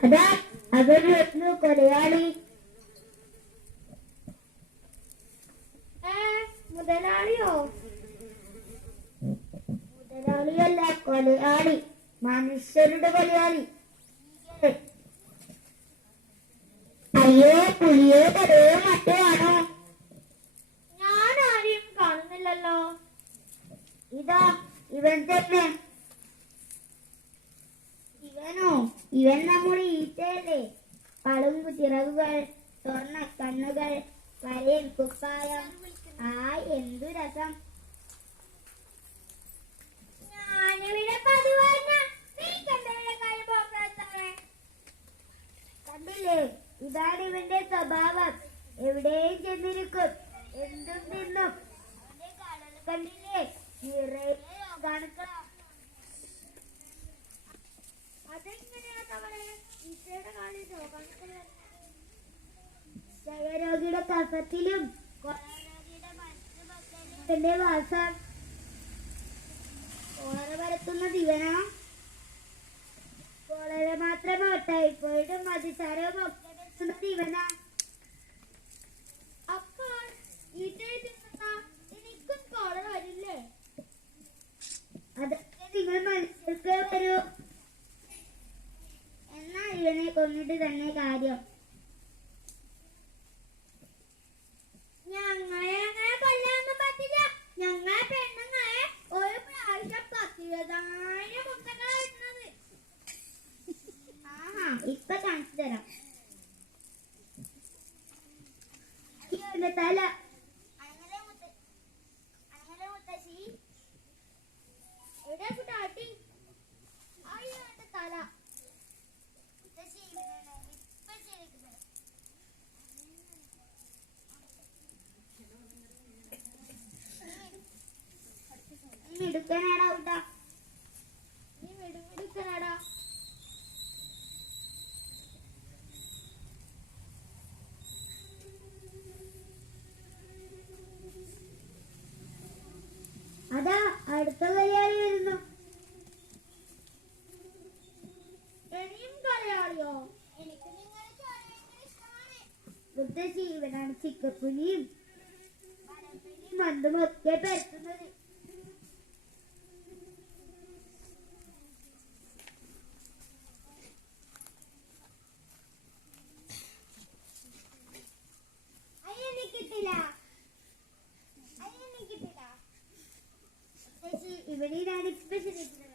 അതാ അതൊരു വന്നു കൊലയാളി? മുതലാളിയോ? മുതലാളിയല്ല കൊലയാളി. മനുഷ്യരുടെ കൊലയാളി. അയ്യോ പുലിയോ കടയോ മറ്റോ ആണോ? ഞാൻ ആരെയും കാണുന്നില്ലല്ലോ. ഇതാ ഇവൻ തന്നെ ഇവനോ ഇവൻ നമ്മുടെ ഈറ്റയല്ലേ പളുങ്കു ചിറകുകൾ സ്വർണ കണ്ണുകൾ വലിയ കുപ്പായം. ആ എന്തു രസം. ഞാനിവിടെ കണ്ടില്ലേ? ഇതാണ് ഇവന്റെ സ്വഭാവം. എവിടെയും ചെന്നിരിക്കും. എന്തും തിന്നും. കണ്ടില്ലേ? നിറയെ രോഗാണുക്കളാ ക്ഷയരോഗിയുടെ കഫത്തിലും മനസ്സിന്റെ വാസം കോളറ പരത്തുന്നത് ഇവനാ കോളറ മാത്രം ഒട്ടായിപ്പോയിട്ടും അതിസാരവും ഒക്കെ ഇവനാ ഇവനെ കൊന്നിട്ട് തന്നെ കാര്യം. ഞങ്ങളെ അങ്ങനെ കൊല്ലാനൊന്നും പറ്റില്ല. ഞങ്ങളെ പെണ്ണുങ്ങളെ ഒരു പ്രാവശ്യം പത്തിരുപതായിരം മുത്തങ്ങൾ ഇടുന്നത്. ആഹാ ഇപ്പൊ കാണിച്ചു തരാം. തല അങ്ങനെ മുത്ത- അങ്ങനെ മുത്തശ്ശി എവിടെയാ കുട്ടാട്ടി അയ്യോ എന്റെ തല മുത്തശ്ശി ഇവനാണ്. ഇപ്പൊ ശരിക്ക് തരാം. കുട്ടാ നീ മിടു മിടുക്കനാടാ അതാ അടുത്ത കലയാളി വരുന്നു. ഇനിയും കലയാളിയോ ജീവനാണ് മുത്തശ്ശി ഇവനാണ് ചിക്കപ്പുലിയും മന്തും ഒക്കെ പരത്തുന്നത് even if we need any visiting.